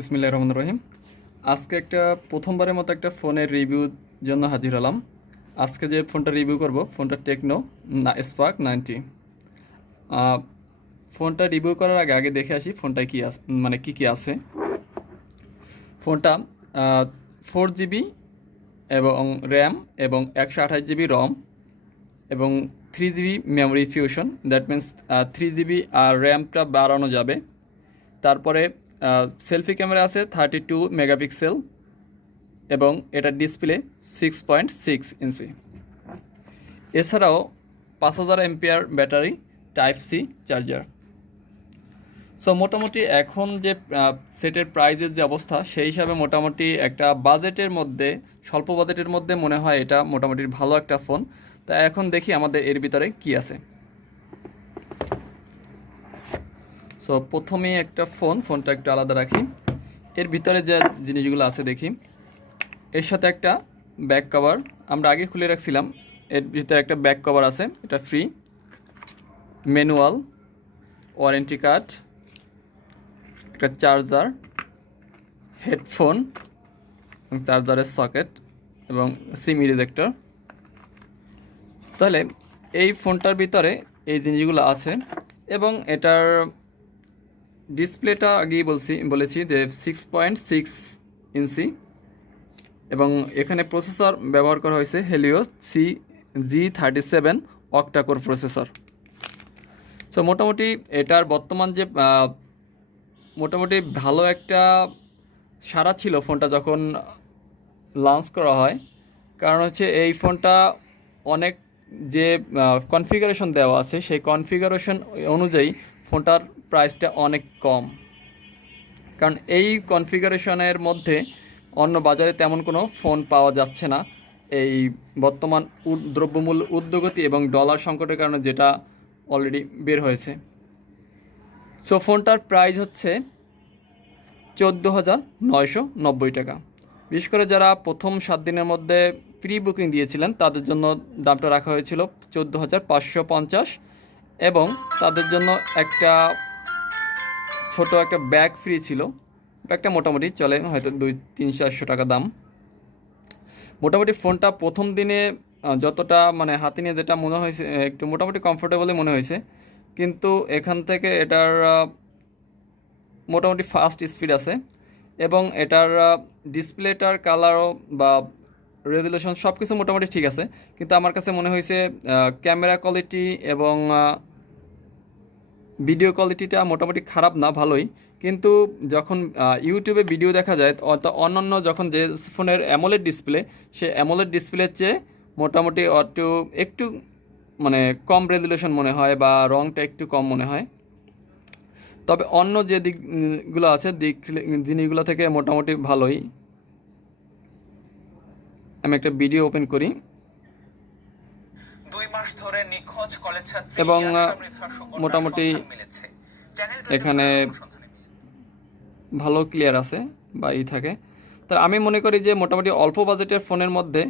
বিসমিল্লাহির রহমানির রহিম। আজকে প্রথমবারের মতো একটা ফোনের রিভিউর জন্য হাজির হলাম। আজকে যে ফোনটা রিভিউ করব ফোনটা টেকনো স্পার্ক 90। ফোনটা রিভিউ করার আগে দেখে আসি ফোনটায় কী আছে, মানে কী আছে। ফোনটা 4GB এবং র্যাম এবং 128GB রম এবং 3GB memory fusion, that means 3GB আর র্যামটা বাড়ানো যাবে। তারপরে সেলফি ক্যামেরা আছে 32 মেগাপিক্সেল এবং এটার ডিসপ্লে 6.6 ইঞ্চি। এছাড়াও 5000 এমপিআর battery, type C charger. So মোটামুটি এখন যে সেটের প্রাইজের যে অবস্থা সেই হিসাবে মোটামুটি একটা বাজেটের মধ্যে, স্বল্প বাজেটের মধ্যে মনে হয় এটা মোটামুটি ভালো একটা ফোন। তা এখন দেখি আমাদের এর ভিতরে কি আছে। সো প্রথমেই একটা ফোনটা একটু আলাদা রাখি। এর ভিতরে যে জিনিসগুলো আছে দেখি। এর সাথে একটা ব্যাক কভার আমরা আগে খুলে রাখছিলাম। এর ভিতরে একটা ব্যাক কভার আছে, এটা ফ্রি। ম্যানুয়াল, ওয়ারেন্টি কার্ড, একটা চার্জার, হেডফোন, চার্জারের সকেট এবং সিম ইরেজেক্টর। তাহলে এই ফোনটার ভিতরে এই জিনিসগুলো আছে এবং এটার ডিসপ্লেটা আগেই বলেছি যে 6.6 ইঞ্চি এবং এখানে প্রসেসর ব্যবহার করা হয়েছে Helio G37 octa-core processor. So মোটামুটি এটার বর্তমান যে মোটামুটি ভালো একটা সাড়া ছিল ফোনটা যখন লঞ্চ করা হয়, কারণ হচ্ছে এই ফোনটা অনেক যে কনফিগারেশন দেওয়া আছে সেই কনফিগারেশন অনুযায়ী ফোনটার প্রাইসটা অনেক কম। কারণ এই কনফিগারেশনের মধ্যে অন্য বাজারে তেমন কোনো ফোন পাওয়া যাচ্ছে না এই বর্তমান দ্রব্যমূল্য ঊর্ধ্বগতি এবং ডলার সংকটের কারণে, যেটা অলরেডি বের হয়েছে। সো ফোনটার প্রাইস হচ্ছে 14,990 টাকা। বিশেষ করে যারা প্রথম 7 দিনের মধ্যে প্রি বুকিং দিয়েছিলেন তাদের জন্য দামটা রাখা হয়েছিল 14,550 এবং তাদের জন্য একটা ছোট একটা ব্যাগ ফ্রি ছিল। ব্যাগটা মোটামুটি চলে হয়তো 200-400 টাকা দাম। মোটামুটি ফোনটা প্রথম দিনে যতটা মানে হাতে নিয়ে যেটা মনে হয়েছে একটু মোটামুটি কমফোর্টেবলই মনে হয়েছে, কিন্তু এখান থেকে এটার মোটামুটি ফাস্ট স্পিড আছে এবং এটার ডিসপ্লেটার কালারও বা রেজুলেশন সব কিছু মোটামুটি ঠিক আছে। কিন্তু আমার কাছে মনে হয়েছে ক্যামেরা কোয়ালিটি এবং ভিডিও কোয়ালিটিটা মোটামুটি খারাপ না, ভালোই। কিন্তু যখন ইউটিউবে ভিডিও দেখা যায় অন্যান্য যখন যে ফোনের অ্যামোলেড ডিসপ্লে, সে অ্যামোলেড ডিসপ্লের চেয়ে মোটামুটি একটু মানে কম রেজুলেশন মনে হয় বা রংটা একটু কম মনে হয়। তবে অন্য যে দিকগুলো আছে জিনিসগুলো থেকে মোটামুটি ভালোই। আমি একটা ভিডিও ওপেন করি এবং মোটামুটি এখানে ভালো ক্লিয়ার আছে বা থাকে। তো আমি মনে করি যে মোটামুটি অল্প বাজেটের ফোনের মধ্যে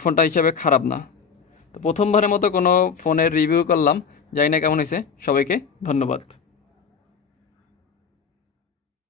ফোনটা হিসাবে খারাপ না। তো প্রথমবারের মতো কোনো ফোনের রিভিউ করলাম, জানি না কেমন হয়েছে। সবাইকে ধন্যবাদ।